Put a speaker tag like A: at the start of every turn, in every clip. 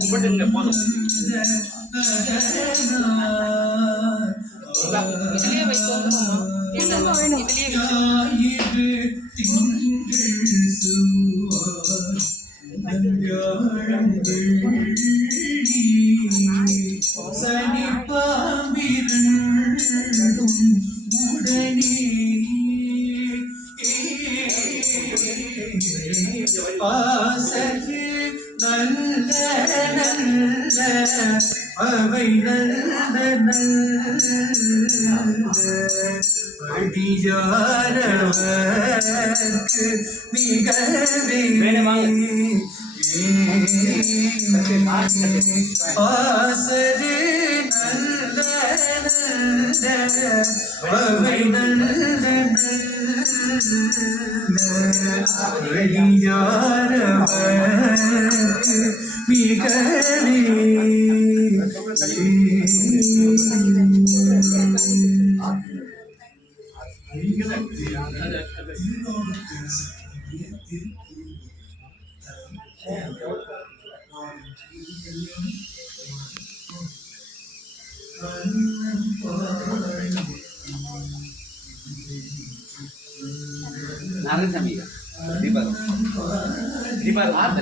A: கும்பிட்டுங்க, போதும். இதுலயே வைக்கோங்க അടിയാരവർക്ക് മികവേ ആസരി
B: നല്ല
A: நாராயணசாமி தீபாவளி தீபாவளி ஆர்த்த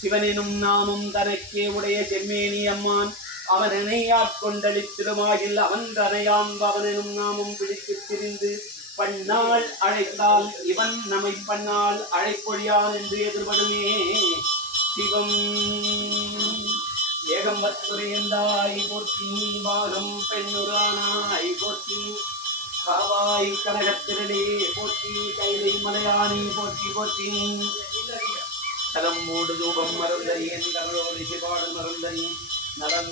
B: சிவனினும் நாமும் தனக்கே உடைய செம்மேனி அம்மான். அவனனை ஆட்கொண்டளித்திடுமாகில் அவன் தனையாம் அவனெனும் நாமும் பிடித்துத் திரிந்து பண்ணால் அழைத்தால் இவன் நம்மை பண்ணால் அழைப்பொழியான் என்று எதிர்படுமே சிவம் ஏகம்பத்துரையந்தாய் போற்றி பாகம் பெண்ணுரானாய் போற்றி காவாய் கனகத்திரளே போற்றி கைலை மலையானி போற்றி போற்றி. கலம்போடு தூபம் மருந்தறியன் கரலோடு சிபாடு மருந்தறியன் நலம்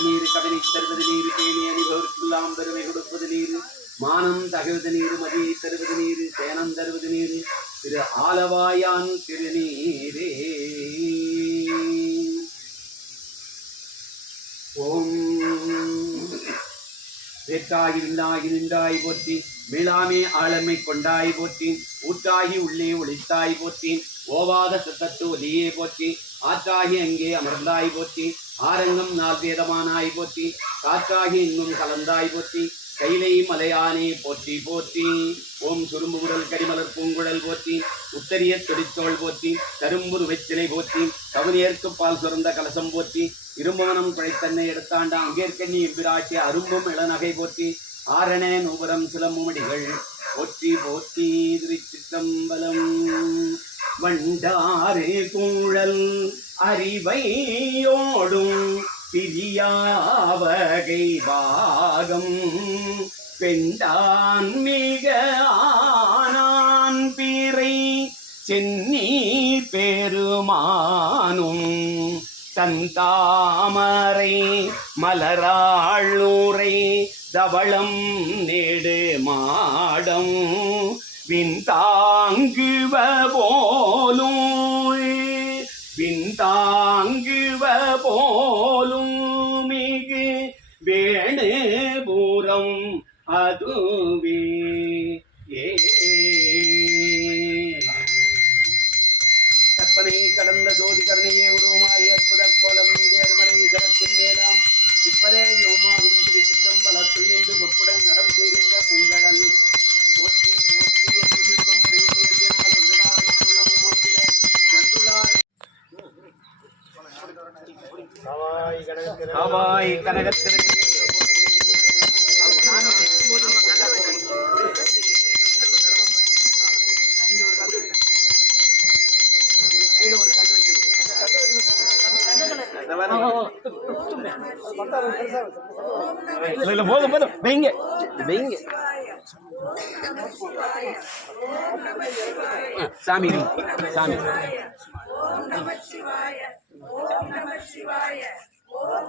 B: தருவது நீர் கடனை தருவது நீர் தேனை அணிபவர்க்கெல்லாம் பெருமை கொடுப்பது நீர். மானம் தகவது நீர் மதியை தருவது நீர் சேனம் தருவது நீர். திரு ஆலவாயான் திருநீரே. ஓம். வேற்றாகி விண்ணாகி நின்றாய் போற்றி மேலாமே ஆழமை கொண்டாய் போற்றி ஊற்றாகி உள்ளே ஒளித்தாய் போற்றி ஓவாத சுத்தத்து ஒலியே போற்றி ஆற்றாகி அங்கே அமர்ந்தாய் போற்றி ஆரங்கம் நால்வேதமானாய் போற்றி காற்றாகி இன்னும் கலந்தாய் போற்றி கைலை மலையானே போற்றி போற்றி. ஓம் சுரும்பு குடல் கரிமலர் பூங்குழல் போற்றி உத்தரிய தொடித்தோள் போற்றி கரும்புரு வெச்சிலை போற்றி கவுனியர்க்கு பால் சுரந்த கலசம் போற்றி இரும்பவனம் குழைத்தன்னை எடுத்தாண்ட அங்கேற்கண்ணி எம்பிராட்சி அரும்பும் இளநகை போற்றி ஆரணே நூபுரம் சிலம்புமடிகள் போற்றி போற்றி திருச்சிற்றம்பலம். வண்டாரே கூழல் அறிவையோடும் பிரியாவகை பாகம். பெண்டான் மிக ஆனான் பிறை சென்னி பெருமானும். தன் தாமரை மலராளூரை தவளம் நெடு மாடம். விண்தாங்குவ போலும் விண்தாங்குவ போலும் மிகு வேணுபுறம் அதுவே அது அவாய் கனகத்திற்கு இல்ல போதும் போதும். வைங்க. வைங்க. சாமி சாமி. ஓம் நம சிவாய. ஓம் நம சிவாய.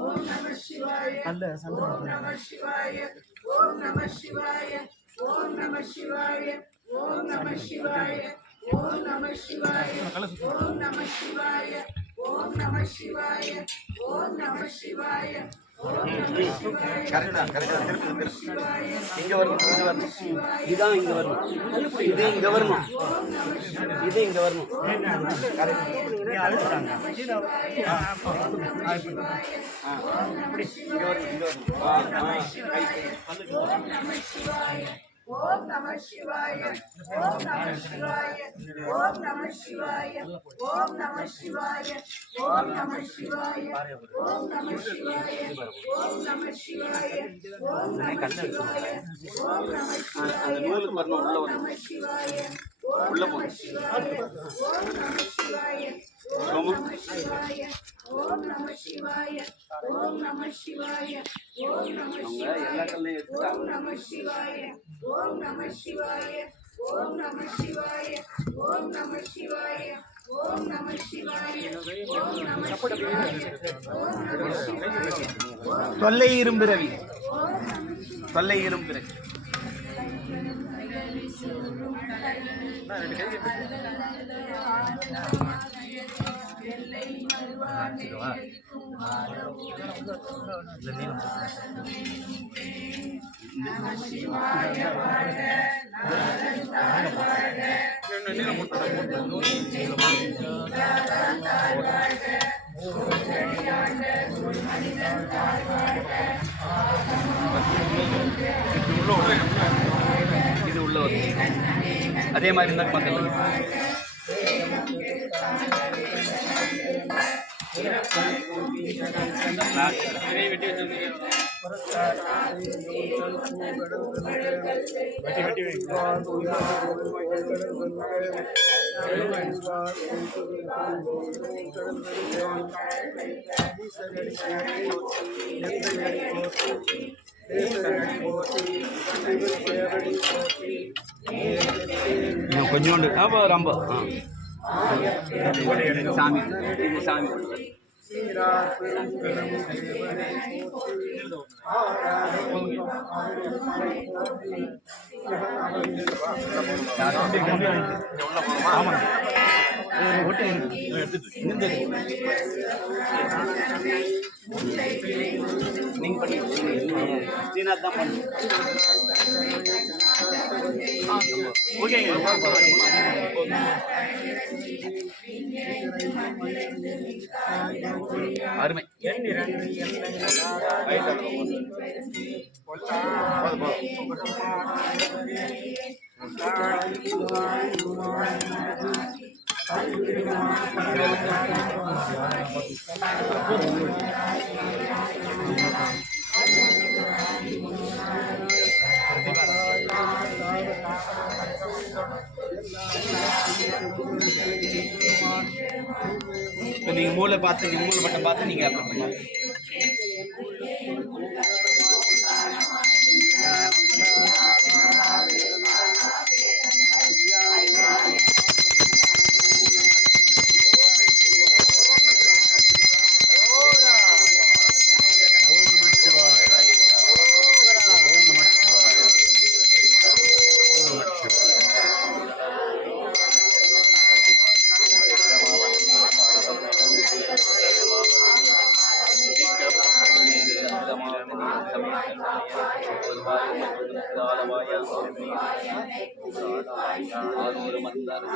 B: அல்ல ஓம் நம சிவாய ஓம் நம சிவாய ஓம் நம சிவாய ஓம் நம சிவாய ஓம் நம சிவாய ஓம் நம சிவாய ஓம் நம சிவாய. கரெக்டா கரெக்டா. திருப்பி திருப்பி. இங்க வரணும் இது வரணும். இதுதான் இங்க வரணும். இது இங்க வரணும் இது இங்க வரணும். இங்க வரணும் இங்க வரணும். ஓம் நம சிவாய ஓம் நம
C: சிவாய ஓம் நம சிவாய ஓம் நம சிவாய ஓம் நம சிவாய ஓம் நம சிவாய
B: ஓம் நம சிவாய ஓம் நம சிவாய ஓம் நம சிவாய ஓம் நம சிவாய உள்ள போகணும் சிவாய
D: ஓம் நம சிவாய
B: ஓம் நம
D: சிவாய ஓம் நம சிவாய ஓம் நம சிவாய
B: ஓம் நம சிவாய ஓம் நம சிவாய ஓம் நம சிவாய ஓம் நம சிவாய ஓம் நம சிவாய ஓம் நம சிவாய ஓம் நம
E: சிவாய
B: தொல்லை இரும்பிறவி தொல்லை இரும்பிறவி இது உள்ள அதே மாதிரி இருந்தால் மக்கள் கொஞ்சோண்டு ஆ. ரொம்ப சாமி சாமி.
D: இது
B: சாமி நீங்க பண்ணி ஸ்ரீநாத் தான் பண்ணுங்க இப்போ நீங்கள் மூளை பார்த்து நீங்கள் மூளை மட்டும் பார்த்து நீங்கள் அப்புறம் பண்ணலாம். ஆறு மந்தார்